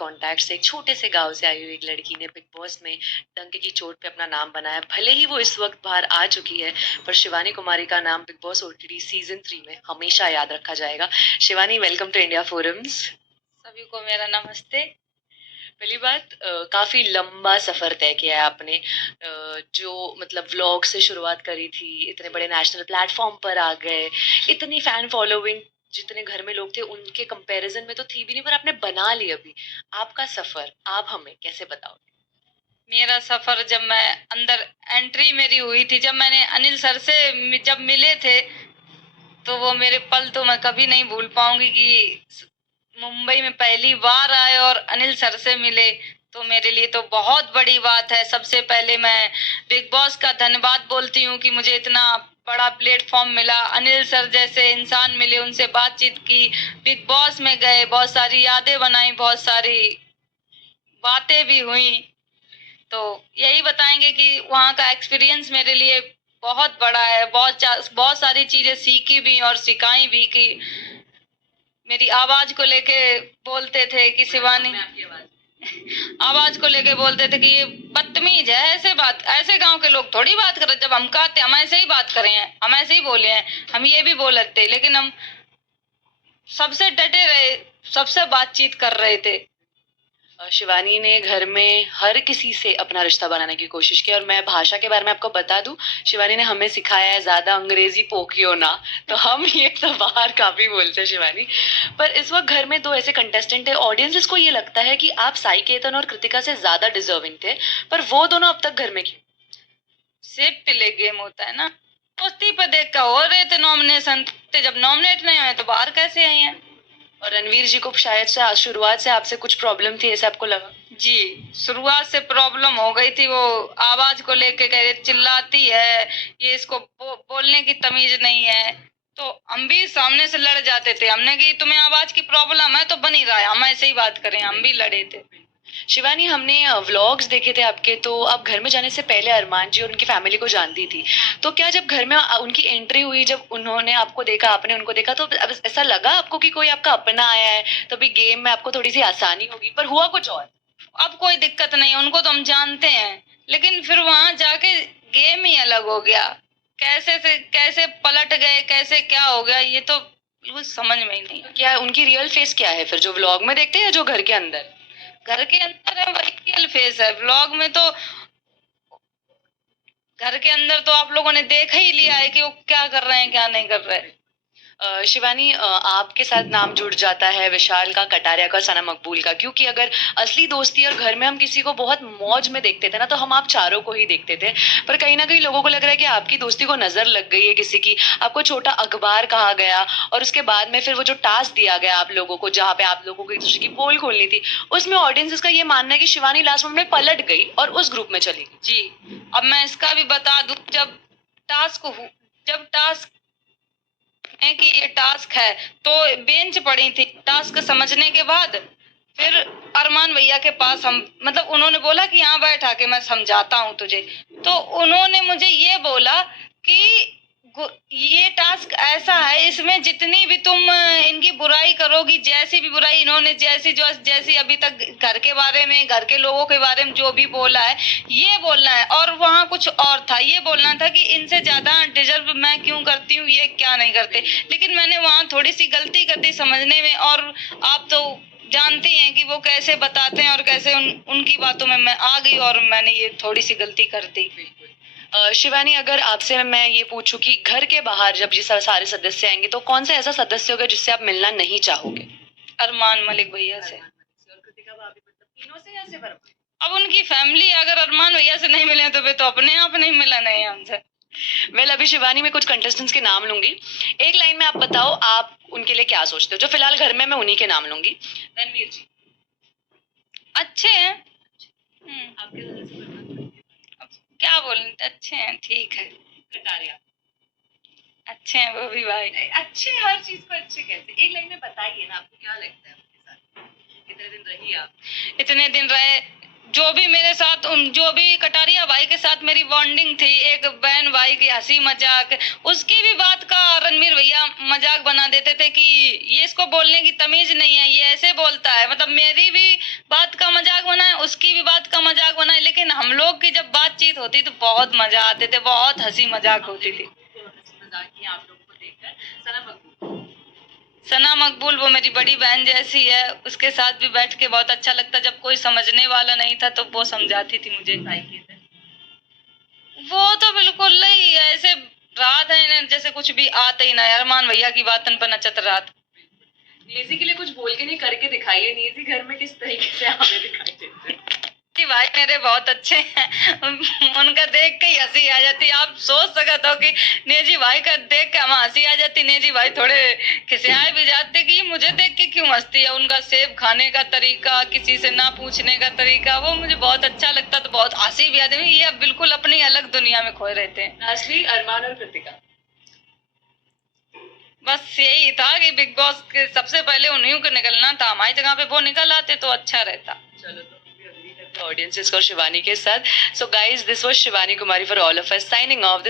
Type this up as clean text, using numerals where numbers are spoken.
Contact से एक छोटे से गाँव से आई हुई एक लड़की ने बिग बॉस में डंके की चोट पे अपना नाम बनाया। भले ही वो इस वक़्त बाहर आ चुकी है, पर शिवानी कुमारी का नाम बिग बॉस ओटीटी सीज़न 3 में हमेशा याद रखा जाएगा। Shivani, welcome to India forums. सभी को मेरा नमस्ते। पहली बात, काफ़ी लंबा सफ़र तय किया है आपने। जो मतलब व्लॉग से शुरुआत करी थी, इतने बड़े नेशनल प्लेटफ़ॉर्म पर आ गए, इतनी फ़ैन फ़ॉलोइंग जितने घर में लोग थे उनके कंपैरिज़न में तो थी भी नहीं, पर आपने बना ली अभी। आपका सफ़र आप हमें कैसे बताओगे? मेरा सफर जब मैं अंदर एंट्री मेरी हुई थी, जब मैंने अनिल सर से जब मिले थे, तो वो मेरे पल तो मैं कभी नहीं भूल पाऊंगी कि मुंबई में पहली बार आए और अनिल सर से मिले। तो मेरे लिए तो बहुत बड़ी बात है। सबसे पहले मैं बिग बॉस का धन्यवाद बोलती हूँ कि मुझे इतना बड़ा प्लेटफॉर्म मिला। अनिल सर जैसे इंसान मिले, उनसे बातचीत की, बिग बॉस में गए, बहुत सारी यादें बनाई, बहुत सारी बातें भी हुई। तो यही बताएंगे कि वहाँ का एक्सपीरियंस मेरे लिए बहुत बड़ा है। बहुत सारी चीजें सीखी भी और सिखाई भी। कि मेरी आवाज को लेके बोलते थे कि शिवानी, आवाज को लेके बोलते थे कि ये बदतमीज है, ऐसे गांव के लोग थोड़ी बात कर रहे। जब हम कहते हम ऐसे ही बात करें हैं, हम ऐसे ही बोले हैं, हम ये भी बोल रहे थे, लेकिन हम सबसे डटे रहे, सबसे बातचीत कर रहे थे। शिवानी ने घर में हर किसी से अपना रिश्ता बनाने की कोशिश की, और मैं भाषा के बारे में आपको बता दूं, शिवानी ने हमें सिखाया है ज्यादा अंग्रेजी पोकियो ना। तो हम ये तो बाहर काफी बोलते हैं शिवानी। पर इस वक्त घर में दो ऐसे कंटेस्टेंट है, ऑडियंस को ये लगता है कि आप साई केतन और कृतिका से ज्यादा डिजर्विंग थे, पर वो दोनों अब तक घर में क्यों? सेफ प्ले गेम होता है ना। दोस्ती पे देख कर हो रहे थे नॉमिनेशन, जब नॉमिनेट नहीं हुए तो बाहर कैसे आई हैं? और रणवीर जी को शायद से शुरुआत से आपसे कुछ प्रॉब्लम थी, ऐसे आपको लगा? जी, शुरुआत से प्रॉब्लम हो गई थी। वो आवाज को लेके कह रहे चिल्लाती है, ये इसको बोलने की तमीज नहीं है। तो हम भी सामने से लड़ जाते थे। हमने कि तुम्हें आवाज की प्रॉब्लम है तो बन ही रहा है, हम ऐसे ही बात करें, हम भी लड़े थे। शिवानी, हमने व्लॉग्स देखे थे आपके, तो आप घर में जाने से पहले अरमान जी और उनकी फैमिली को जानती थी। तो क्या जब घर में उनकी एंट्री हुई, जब उन्होंने आपको देखा, आपने उनको देखा, तो अब ऐसा लगा आपको कि कोई आपका अपना आया है, तभी गेम में आपको थोड़ी सी आसानी होगी, पर हुआ कुछ और? अब कोई दिक्कत नहीं, उनको तो हम जानते हैं, लेकिन फिर वहां जाके गेम ही अलग हो गया। कैसे से कैसे पलट गए, कैसे क्या हो गया, ये तो बिल्कुल समझ में ही नहीं। तो क्या उनकी रियल फेस क्या है फिर, जो व्लॉग में देखते हैं या जो घर के अंदर? घर के अंदर है वही रियल फेस है, व्लॉग में तो घर के अंदर तो आप लोगों ने देख ही लिया है कि वो क्या कर रहे हैं, क्या नहीं कर रहे। शिवानी, आपके साथ नाम जुड़ जाता है विशाल का, कटारिया का, सना मकबूल का, क्योंकि अगर असली दोस्ती और घर में हम किसी को बहुत मौज में देखते थे ना, तो हम आप चारों को ही देखते थे। पर कहीं ना कहीं लोगों को लग रहा है कि आपकी दोस्ती को नजर लग गई है किसी की, आपको छोटा अखबार कहा गया, और उसके बाद में फिर वो जो टास्क दिया गया आप लोगों को, जहाँ पे आप लोगों को एक दूसरे की पोल खोलनी थी, उसमें ऑडियंस का ये मानना है कि शिवानी लास्ट में पलट गई और उस ग्रुप में चली गई। जी, अब मैं इसका भी बता दूं, जब टास्क है कि ये टास्क है, तो बेंच पड़ी थी। टास्क समझने के बाद फिर अरमान भैया के पास हम, मतलब उन्होंने बोला कि यहाँ बैठा के मैं समझाता हूँ तुझे। तो उन्होंने मुझे ये बोला कि ये टास्क ऐसा है, इसमें जितनी भी तुम इनकी बुराई करोगी, जैसी भी बुराई इन्होंने जैसी अभी तक घर के बारे में, घर के लोगों के बारे में जो भी बोला है, ये बोलना है। और वहाँ कुछ और था, ये बोलना था कि इनसे ज्यादा डिजर्व मैं क्यों करती हूँ, ये क्या नहीं करते। लेकिन मैंने वहाँ थोड़ी सी गलती कर दी समझने में। और आप तो जानती हैं कि वो कैसे बताते हैं और कैसे उनकी बातों में मैं आ गई और मैंने ये थोड़ी सी गलती कर दी। शिवानी, अगर आपसे मैं ये पूछूं कि घर के बाहर जब ये सारे सदस्य आएंगे, तो कौन सा ऐसा सदस्य होगा जिससे आप मिलना नहीं चाहोगे? अरमान मलिक भैया से। और कृतिका भाभी, मतलब तीनों से या सिर्फ अरमान? अब उनकी फैमिली अगर अरमान भैया से नहीं मिले तो वे तो अपने आप नहीं मिलन है हमसे। वेल, अभी शिवानी में कुछ कंटेस्टेंट्स के नाम लूंगी, एक लाइन में आप बताओ आप उनके लिए क्या सोचते हो। जो फिलहाल घर में मैं उन्हीं के नाम लूंगी। रणवीर जी अच्छे हैं। आपके नजर से बर्बाद? अब क्या बोलें, अच्छे हैं, ठीक है। कटारिया अच्छे हैं वो भी भाई। अच्छे, हर चीज को अच्छे कैसे? एक लाइन में बताइए ना, आपको क्या लगता है उनके साथ? कितने दिन रही आप? इतने दिन रहे, जो भी मेरे साथ जो भी कटारिया भाई के साथ मेरी बॉन्डिंग थी, एक बहन भाई की हंसी मजाक, उसकी भी बात का रणवीर भैया मजाक बना देते थे कि ये इसको बोलने की तमीज नहीं है, ये ऐसे बोलता है। मतलब मेरी भी बात का मजाक बनाए, उसकी भी बात का मजाक बनाए, लेकिन हम लोग की जब बातचीत होती तो बहुत मजा आते थे, बहुत हंसी मजाक होती थी। मजाक किया आप लोगों को देखकर। सना मकबूल, सना मकबूल वो मेरी बड़ी बहन जैसी है, उसके साथ भी बैठ के बहुत अच्छा लगता। जब कोई समझने वाला नहीं था तो वो समझाती थी मुझे। भाई के थे। वो तो बिल्कुल नहीं ऐसे रात है न, जैसे कुछ भी आते ही ना, अरमान भैया की बातन पर नचत रात। नेजी के लिए कुछ बोल के नहीं, करके दिखाइए। नेजी घर में किस तरीके से हमें दिखाई देते हैं। जी भाई मेरे बहुत अच्छे हैं, उनका देख के ही हंसी आ जाती। आप सोच सकते हो कि नेजी भाई का देख के हम हंसी आ जाती। नेजी भाई थोड़े खिसियाए भी जाते कि मुझे देख के क्यों हंसती है। उनका सेब खाने का तरीका, किसी से ना पूछने का तरीका, वो मुझे बहुत अच्छा लगता। तो बहुत हंसी भी आती। ये अब बिल्कुल अपनी अलग दुनिया में खोए रहते हैं। लास्टली अरमान और कृतिका। बस यही था कि बिग बॉस के सबसे पहले उन्हीं को निकलना था, हमारी जगह पे वो निकल आते तो अच्छा रहता। चलो तो ऑडियंसेस को शिवानी के साथ। So guys, this was Shivani Kumari for all of us signing off.